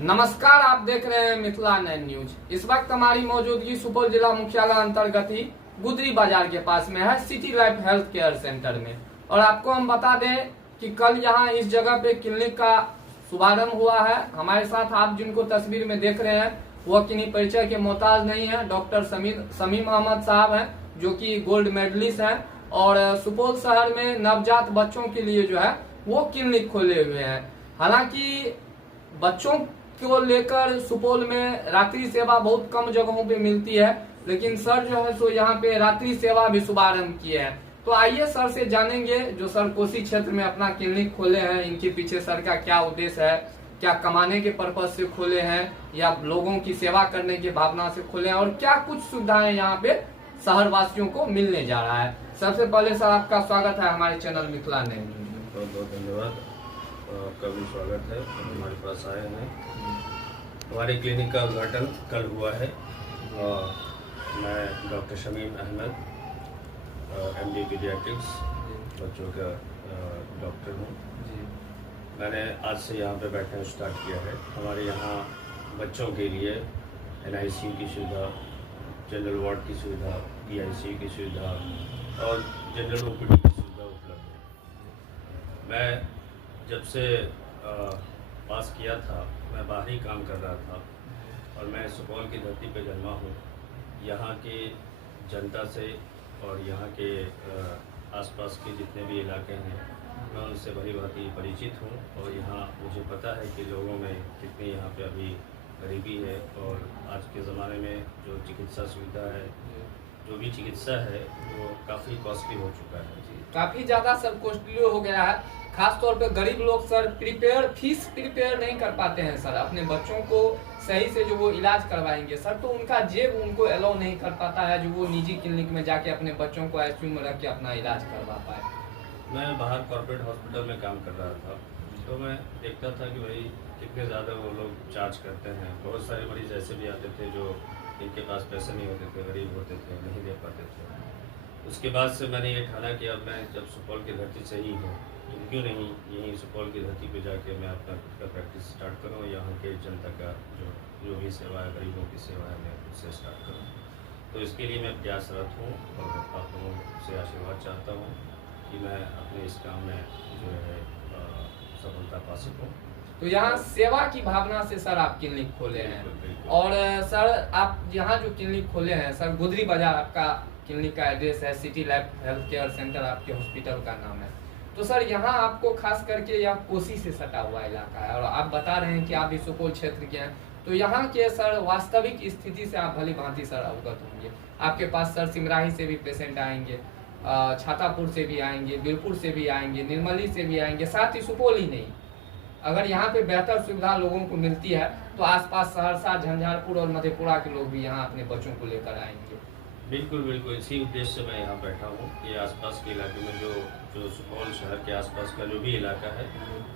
नमस्कार, आप देख रहे हैं मिथिला 9 न्यूज। इस वक्त हमारी मौजूदगी सुपौल जिला मुख्यालय अंतर्गत ही गुदरी बाजार के पास में है, city life health care centre में। और आपको हम बता दें कि कल यहाँ इस जगह पे क्लिनिक का शुभारंभ हुआ है। हमारे साथ आप जिनको तस्वीर में देख रहे हैं वह किन्हीं परिचय के मोहताज नहीं है। डॉक्टर समीम अहमद साहब हैं, जो कि गोल्ड मेडलिस्ट हैं और सुपौल शहर में नवजात बच्चों के लिए जो है वो क्लिनिक खोले हुए हैं। हालांकि बच्चों को लेकर सुपौल में रात्रि सेवा बहुत कम जगहों पे मिलती है, लेकिन सर जो है सो यहाँ पे रात्रि सेवा भी शुभारंभ किए हैं। तो आइए सर से जानेंगे, जो सर कोसी क्षेत्र में अपना क्लिनिक खोले हैं, इनके पीछे सर का क्या उद्देश्य है, क्या कमाने के पर्पज से खोले हैं या लोगों की सेवा करने की भावना से खोले हैं, और क्या कुछ सुविधाएं यहाँ पे शहर वासियों को मिलने जा रहा है। सबसे पहले सर आपका स्वागत है हमारे चैनल मिथिला 9 न्यूज में। बहुत बहुत धन्यवाद, आपका भी स्वागत है। हमारे पास आए हैं। हमारे क्लिनिक का उद्घाटन कल हुआ है। मैं doctor Samim Ahmad, MD paediatrics, बच्चों का डॉक्टर हूँ। मैंने आज से यहाँ पे बैठना स्टार्ट किया है। हमारे यहाँ बच्चों के लिए NICU की सुविधा, जनरल वार्ड की सुविधा, PICU की सुविधा और जनरल OPD की सुविधा उपलब्ध है। मैं जब से पास किया था, मैं बाहर ही काम कर रहा था और मैं सुपौल की धरती पर जन्मा हूँ। यहाँ के जनता से और यहाँ के आसपास के जितने भी इलाके हैं, मैं उनसे भली भांति परिचित हूँ। और यहाँ मुझे पता है कि लोगों में कितनी यहाँ पे अभी गरीबी है और आज के ज़माने में जो चिकित्सा सुविधा है, जो भी चिकित्सा है, वो काफ़ी कॉस्टली हो चुका है। काफी ज्यादा सर कॉस्टली हो गया है। खास तौर पे गरीब लोग सर फीस प्रिपेयर नहीं कर पाते हैं सर, अपने बच्चों को सही से जो वो इलाज करवाएंगे सर, तो उनका जेब उनको अलाउ नहीं कर पाता है जो वो निजी क्लिनिक में जाके अपने बच्चों को ICU में रख के अपना इलाज करवा पाए। मैं बाहर कॉर्पोरेट हॉस्पिटल में काम कर रहा था, तो मैं देखता था कि भाई कितने ज़्यादा वो लोग चार्ज करते हैं। बहुत सारे मरीज ऐसे भी आते थे जो इनके पास पैसे नहीं होते थे, गरीब होते थे, नहीं दे पाते थे। उसके बाद से मैंने ये ठाना कि अब मैं जब सुपौल की धरती से ही हूँ, तो क्यों नहीं यहीं सुपौल की धरती पे जाके मैं अपना खुद का प्रैक्टिस स्टार्ट करूँ। यहाँ के जनता का जो भी सेवा है, गरीबों की सेवा है, मैं उससे स्टार्ट करूँ। तो इसके लिए मैं प्रयासरत हूँ और आप लोगों से आशीर्वाद चाहता हूँ कि मैं अपने इस काम में जो है सफलता पा सकूँ। तो यहाँ सेवा की भावना से सर आप क्लिनिक खोले हैं। और सर आप यहाँ जो क्लिनिक खोले हैं सर, गुदरी बाजार आपका क्लिनिक का एड्रेस है, city life health care centre आपके हॉस्पिटल का नाम है। तो सर यहाँ आपको खास करके यह कोसी से सटा हुआ इलाका है और आप बता रहे हैं कि आप भी सुपौल क्षेत्र के हैं, तो यहाँ के सर वास्तविक स्थिति से आप भली भांति सर अवगत होंगे। आपके पास सर सिमराही से भी पेशेंट आएंगे, छातापुर से भी आएंगे, बीरपुर से भी आएंगे, निर्मली से भी आएंगे, साथ ही सुपौल ही नहीं। अगर यहाँ पे बेहतर सुविधा लोगों को मिलती है तो आसपास सहरसा, झंझारपुर और मधेपुरा के लोग भी यहाँ अपने बच्चों को लेकर आएंगे। बिल्कुल बिल्कुल, इसी उद्देश्य से मैं यहाँ बैठा हूँ कि आसपास के इलाके में जो सुपौल शहर के आसपास का जो भी इलाका है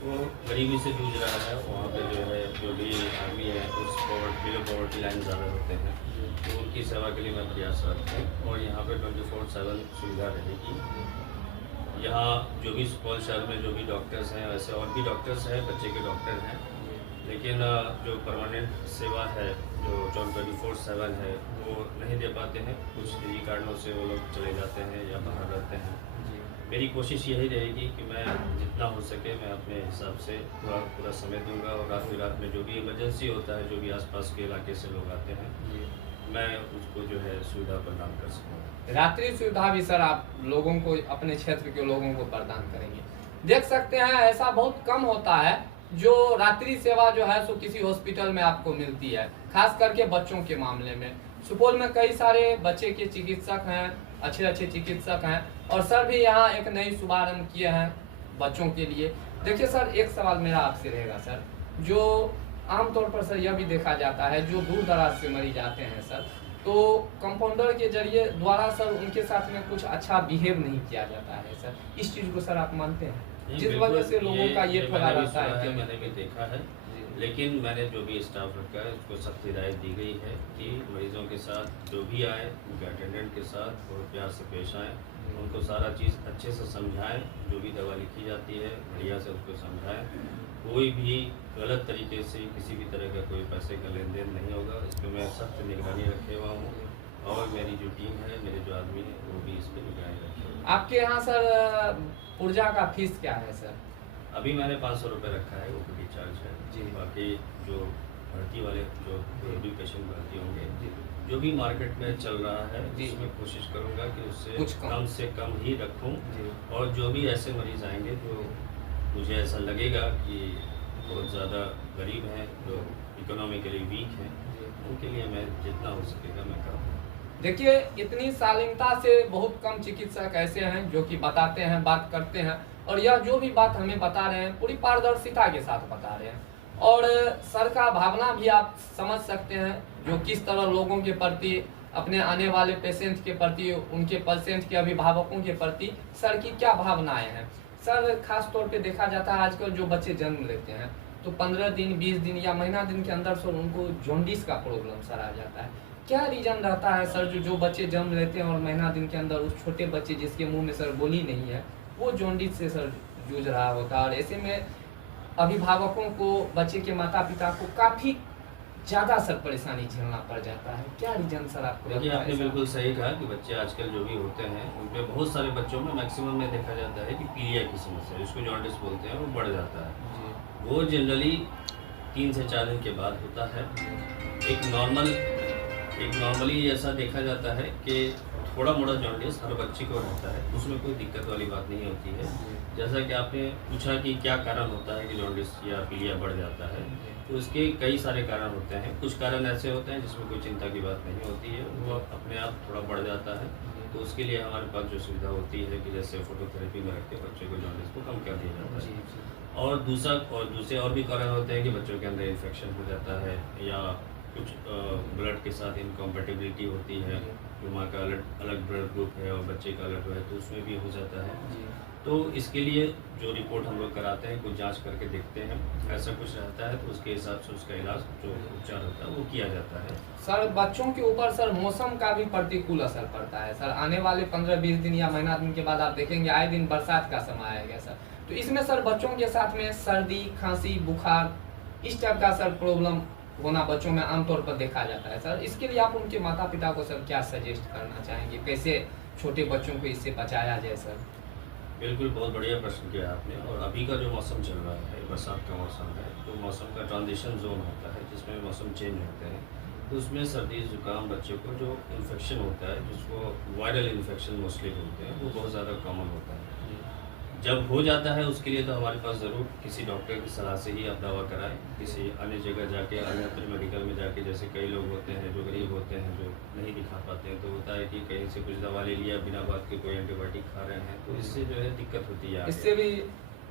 वो गरीबी से जूझ रहा है। वहाँ पे जो है जो भी आदमी है उस बिलो पॉवर्टी लाइन ज़्यादा होते हैं, तो उनकी सेवा के लिए मैं प्रयासरत हूँ। और यहाँ पे 24/7 सुविधा रहेगी। यहाँ जो भी सुपौल शहर में जो भी डॉक्टर्स हैं, वैसे और भी डॉक्टर्स हैं, बच्चे के डॉक्टर हैं, लेकिन जो परमानेंट सेवा है जो 24/7 है वो नहीं दे पाते हैं। कुछ निजी कारणों से वो लोग चले जाते हैं या बाहर रहते हैं। मेरी कोशिश यही रहेगी कि मैं जितना हो सके मैं अपने हिसाब से पूरा समय दूंगा और रात में जो भी इमरजेंसी होता है, जो भी आसपास के इलाके से लोग आते हैं, मैं उसको जो है सुविधा प्रदान कर सकूँ। रात्रि सुविधा भी सर आप लोगों को, अपने क्षेत्र के लोगों को प्रदान करेंगे। देख सकते हैं ऐसा बहुत कम होता है जो रात्रि सेवा जो है सो किसी हॉस्पिटल में आपको मिलती है, खास करके बच्चों के मामले में। सुपौल में कई सारे बच्चे के चिकित्सक हैं, अच्छे चिकित्सक हैं, और सर भी यहाँ एक नई शुभारंभ किए हैं बच्चों के लिए। देखिए सर, एक सवाल मेरा आपसे रहेगा सर, जो आमतौर पर सर यह भी देखा जाता है जो दूर दराज से मरीज आते हैं सर, तो कंपाउंडर के जरिए द्वारा सर उनके साथ में कुछ अच्छा बिहेव नहीं किया जाता है सर। इस चीज़ को सर आप मानते हैं, जिस वजह से लोगों का ये थोड़ा रहता है? मैंने भी देखा है, लेकिन मैंने जो भी स्टाफ रखा है उसको सख्त हिदायत दी गई है कि मरीजों के साथ जो भी आए उनके अटेंडेंट के साथ और प्यार से पेश आएँ, उनको सारा चीज़ अच्छे से समझाएं। जो भी दवा लिखी जाती है बढ़िया से उसको समझाएं। वो कोई भी गलत तरीके से किसी भी तरह का कोई पैसे का लेन देन नहीं होगा। इस पर मैं सख्त निगरानी रखे हुआ हूँ और मेरी जो टीम है, मेरे जो आदमी है, वो भी इस पर निगरानी रखे हुए हैं। आपके यहाँ सर पुर्जा का फीस क्या है सर? अभी मैंने 500 रुपये रखा है, ओपीडी चार्ज है जी। बाकी जो भर्ती वाले जो भी पेशेंट भर्ती होंगे, जो भी मार्केट में चल रहा है उसमें कोशिश करूंगा कि उससे कुछ कम से कम ही रखूं। और जो भी ऐसे मरीज आएंगे जो मुझे ऐसा लगेगा कि बहुत ज़्यादा गरीब हैं, जो इकोनॉमिकली वीक हैं, उनके लिए मैं जितना हो सकेगा मैं करूँगा। देखिए, इतनी शालीनता से बहुत कम चिकित्सक ऐसे हैं जो कि बताते हैं, बात करते हैं, और यह जो भी बात हमें बता रहे हैं पूरी पारदर्शिता के साथ बता रहे हैं। और सर का भावना भी आप समझ सकते हैं, जो किस तरह लोगों के प्रति, अपने आने वाले पेशेंट के प्रति, उनके पेशेंट के अभिभावकों के प्रति सर की क्या भावनाएं हैं। सर, खास तौर पे देखा जाता है आजकल जो बच्चे जन्म लेते हैं तो 15 दिन, 20 दिन या महीना दिन के अंदर सर उनको जॉन्डिस का प्रॉब्लम सर आ जाता है। क्या रीजन रहता है सर जो बच्चे जन्म लेते हैं और महीना दिन के अंदर उस छोटे बच्चे जिसके मुंह में सर बोली नहीं है, वो जॉन्डिस से सर जूझ रहा होता है, और ऐसे में अभिभावकों को, बच्चे के माता पिता को काफी ज्यादा सर परेशानी झेलना पड़ जाता है। क्या रीजन सर आपको? देखिए, आपने बिल्कुल सही कहा कि बच्चे आजकल जो भी होते हैं उनपे बहुत सारे बच्चों में मैक्सिमम में देखा जाता है कि पीलिया की समस्या, जिसको जॉन्डिस बोलते हैं, वो बढ़ जाता है। वो जनरली 3 से 4 दिन के बाद होता है। एक नॉर्मली ऐसा देखा जाता है कि थोड़ा मोड़ा जॉन्डिस हर बच्चे को रहता है, उसमें कोई दिक्कत वाली बात नहीं होती है। जैसा कि आपने पूछा कि क्या कारण होता है कि जॉन्डिस या पीलिया बढ़ जाता है, तो उसके कई सारे कारण होते हैं। कुछ कारण ऐसे होते हैं जिसमें कोई चिंता की बात नहीं होती है, वो अपने आप थोड़ा बढ़ जाता है। तो उसके लिए हमारे पास जो सुविधा होती है कि जैसे फोटोथेरेपी में रख के बच्चे को जॉन्डिस को कम कर दिया जाता है। और दूसरे और भी कारण होते हैं कि बच्चों के अंदर इन्फेक्शन हो जाता है, या कुछ ब्लड के साथ इनकम्पेटिबिलिटी होती है, जो माँ का अलग ब्लड ग्रुप है और बच्चे का अलग है, तो उसमें भी हो जाता है। तो इसके लिए जो रिपोर्ट हम लोग कराते हैं, कुछ जांच करके देखते हैं, ऐसा कुछ रहता है तो उसके हिसाब से उसका इलाज, जो उपचार होता है, वो किया जाता है। सर, बच्चों के ऊपर सर मौसम का भी प्रतिकूल असर पड़ता है। सर, आने वाले 15-20 दिन या महीना दिन के बाद आप देखेंगे आए दिन बरसात का समय आएगा सर, तो इसमें सर बच्चों के साथ में सर्दी, खांसी, बुखार, इस टाइप का सर प्रॉब्लम होना बच्चों में आमतौर पर देखा जाता है। सर, इसके लिए आप उनके माता पिता को सर क्या सजेस्ट करना चाहेंगे, कैसे छोटे बच्चों को इससे बचाया जाए सर? बिल्कुल, बहुत बढ़िया प्रश्न किया आपने। और अभी का जो मौसम चल रहा है, बरसात का मौसम है, तो मौसम का ट्रांजिशन जोन होता है जिसमें मौसम चेंज होते हैं, तो उसमें सर्दी जुकाम बच्चों को जो इन्फेक्शन होता है, जिसको वायरल इन्फेक्शन मोस्टली बोलते हैं, वो बहुत ज़्यादा कॉमन होता है। जब हो जाता है उसके लिए तो हमारे पास ज़रूर किसी डॉक्टर की सलाह से ही आप दवा कराएं, किसी अन्य जगह जाके, अन्यत्र मेडिकल में जाके। जैसे कई लोग होते हैं जो गरीब होते हैं, जो नहीं दिखा पाते हैं, तो होता है कि कहीं से कुछ दवा ले लिया, बिना बात के कोई एंटीबायोटिक खा रहे हैं, तो इससे जो है दिक्कत होती है। इससे भी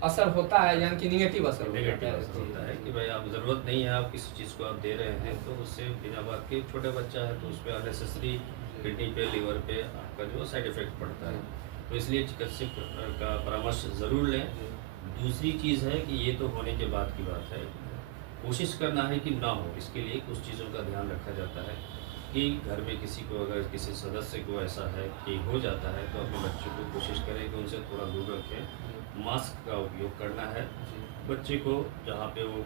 असर होता है, यानी कि निगेटिव असर होता है कि भाई आप ज़रूरत नहीं है, आप किसी चीज़ को आप दे रहे हैं, तो उससे बिना बात के, छोटा बच्चा है तो उस पर अननेसेसरी किडनी पे, लिवर पे आपका जो साइड इफेक्ट पड़ता है। तो इसलिए चिकित्सक का परामर्श ज़रूर लें। दूसरी चीज़ है कि ये तो होने के बाद की बात है, कोशिश करना है कि ना हो। इसके लिए कुछ चीज़ों का ध्यान रखा जाता है कि घर में किसी को, अगर किसी सदस्य को ऐसा है कि हो जाता है, तो अपने बच्चों को कोशिश करें कि उनसे थोड़ा दूर रखें। मास्क का उपयोग करना है। बच्चे को जहाँ पे वो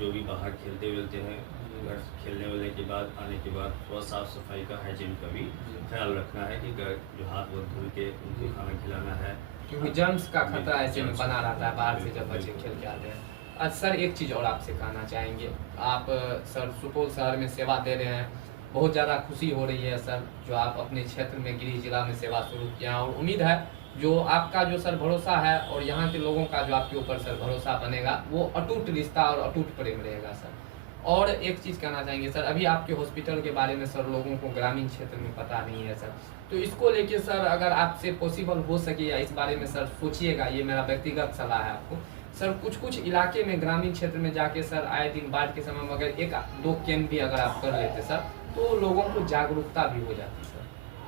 जो भी बाहर खेलते वेलते हैं, घर खेलने वाले के बाद, आने के बाद थोड़ा साफ़ सफाई का, हाइजीन का भी ख्याल रखना है कि जो हाथ वो धुल के उनको खाना खिलाना है, क्योंकि जर्म्स का खतरा ऐसे में बना रहता है बाहर से जब बच्चे खेल के आते हैं। अच्छा सर, एक चीज़ और आपसे कहना चाहेंगे, आप सर सुपौल शहर में सेवा दे रहे हैं, बहुत ज़्यादा खुशी हो रही है सर जो आप अपने क्षेत्र में, गिरिडीह जिला में सेवा शुरू किया है, और उम्मीद है जो आपका जो सर भरोसा है और यहाँ के लोगों का जो आपके ऊपर सर भरोसा बनेगा, वो अटूट रिश्ता और अटूट प्रेम रहेगा सर। और एक चीज़ कहना चाहेंगे सर, अभी आपके हॉस्पिटल के बारे में सर लोगों को ग्रामीण क्षेत्र में पता नहीं है सर, तो इसको लेके सर अगर आपसे पॉसिबल हो सके या इस बारे में सर सोचिएगा, ये मेरा व्यक्तिगत सलाह है आपको सर, कुछ इलाके में, ग्रामीण क्षेत्र में जाके सर आए दिन बाढ़ के समय में अगर 1-2 कैंप भी अगर आप कर लेते सर, तो लोगों को जागरूकता भी हो जाती सर।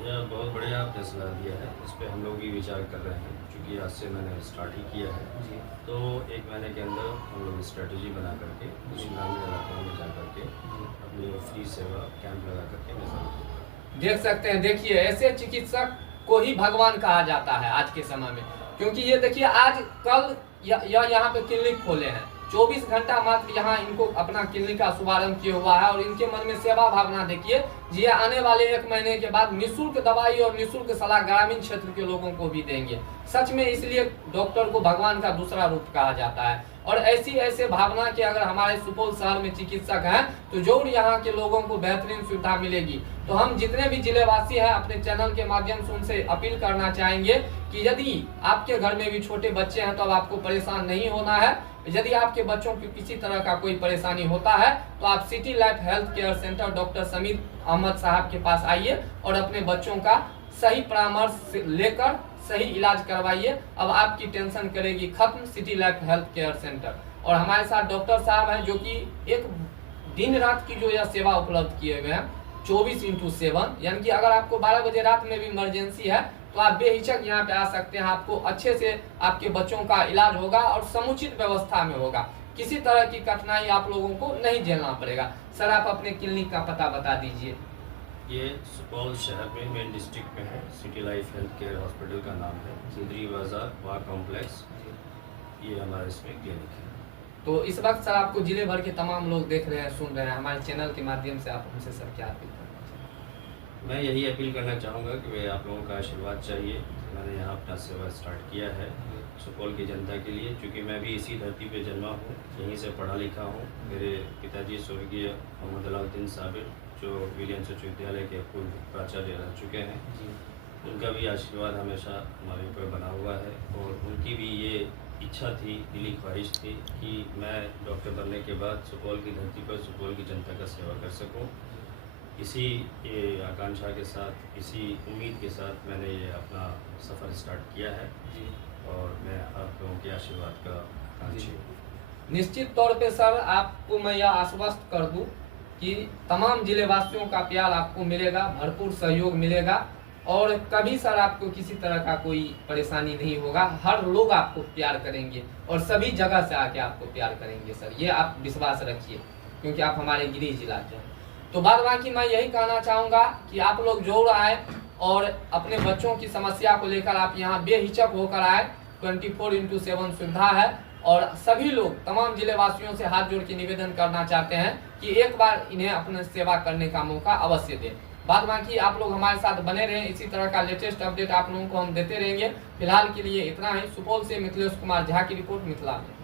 यह बहुत बढ़िया आपने सलाह दिया है, इस पर हम लोग भी विचार कर रहे हैं, क्योंकि आज से मैंने स्टार्ट ही किया है जी। तो 1 महीने के अंदर हम लोग स्ट्रेटजी बना करके कुछ ग्रामीण इलाकों में जा करके अपनी फ्री सेवा कैंप लगा करके मैं जरूर देख सकते हैं। देखिए, ऐसे चिकित्सक को ही भगवान कहा जाता है आज के समय में, क्योंकि ये देखिए आज कल यहाँ पे क्लिनिक खोले हैं। 24 घंटा मात्र यहाँ इनको अपना क्लिनिक का शुभारंभ किया हुआ है और इनके मन में सेवा भावना देखिए जी, आने वाले 1 महीने के बाद निःशुल्क दवाई और निःशुल्क सलाह ग्रामीण क्षेत्र के लोगों को भी देंगे। सच में इसलिए डॉक्टर को भगवान का दूसरा रूप कहा जाता है। और ऐसे भावना के अगर हमारे सुपौल शहर में चिकित्सक हैं तो जरूर यहाँ के लोगों को बेहतरीन सुविधा मिलेगी। तो हम जितने भी जिलेवासी हैं अपने चैनल के माध्यम से उनसे अपील करना चाहेंगे कि यदि आपके घर में भी छोटे बच्चे हैं तो अब आपको परेशान नहीं होना है। यदि आपके बच्चों की किसी तरह का कोई परेशानी होता है तो आप city life health care centre doctor Sameer Ahmed sahab के पास आइए और अपने बच्चों का सही परामर्श लेकर सही इलाज करवाइए। अब आपकी टेंशन करेगी खत्म city life health care centre. और हमारे साथ डॉक्टर साहब हैं जो कि एक दिन रात की जो यह सेवा उपलब्ध किए हुए हैं 24/7, यानी कि अगर आपको 12 बजे रात में भी इमरजेंसी है तो आप बेहिचक यहाँ पे आ सकते हैं। आपको अच्छे से आपके बच्चों का इलाज होगा और समुचित व्यवस्था में होगा। किसी तरह की कठिनाई आप लोगों को नहीं झेलना पड़ेगा। सर आप अपने क्लिनिक का पता बता दीजिए। ये सुपौल शहर में मेन डिस्ट्रिक्ट में है, city life health care hospital का नाम है, गुदरी बाजार वार कॉम्प्लेक्स, ये हमारा इसमें क्लिनिक है। तो इस वक्त सर आपको जिले भर के तमाम लोग देख रहे हैं, सुन रहे हैं, हमारे चैनल के माध्यम से आप हमसे सर क्या अपील करना चाहेंगे? मैं यही अपील करना चाहूँगा कि वे आप लोगों का आशीर्वाद चाहिए। मैंने यहाँ अपना सेवा स्टार्ट किया है सुपौल की जनता के लिए, क्योंकि मैं भी इसी धरती पे जन्मा हूँ, यहीं से पढ़ा लिखा हूँ। मेरे पिताजी स्वर्गीय मोहम्मद अलाउद्दीन साबिर जो विलियम्स उच्च विद्यालय के पूर्व प्राचार्य रह चुके हैं, उनका भी आशीर्वाद हमेशा हमारे ऊपर बना हुआ है। और उनकी भी ये इच्छा थी, दिली ख्वाहिश थी कि मैं डॉक्टर बनने के बाद सुपौल की धरती पर सुपौल की जनता का सेवा कर सकूं। इसी आकांक्षा के साथ, इसी उम्मीद के साथ मैंने ये अपना सफ़र स्टार्ट किया है और मैं आप लोगों के आशीर्वाद का कांक्षी हूँ। निश्चित तौर पे सर आपको मैं यह आश्वस्त कर दूं कि तमाम जिलेवासियों का प्यार आपको मिलेगा, भरपूर सहयोग मिलेगा और कभी सर आपको किसी तरह का कोई परेशानी नहीं होगा। हर लोग आपको प्यार करेंगे और सभी जगह से आके आपको प्यार करेंगे सर, ये आप विश्वास रखिए, क्योंकि आप हमारे गिरिज जिला के हैं। तो बाद बाकी मैं यही कहना चाहूँगा कि आप लोग जरूर आए और अपने बच्चों की समस्या को लेकर आप यहाँ बेहिचक होकर आए। 24/7 सुविधा है और सभी लोग तमाम जिलेवासियों से हाथ जोड़ के निवेदन करना चाहते हैं कि एक बार इन्हें अपने सेवा करने का मौका अवश्य दें। बाद बाकी आप लोग हमारे साथ बने रहें, इसी तरह का लेटेस्ट अपडेट आप लोगों को हम देते रहेंगे। फिलहाल के लिए इतना ही। सुपौल से मिथिलेश कुमार झा की रिपोर्ट, मिथिला में।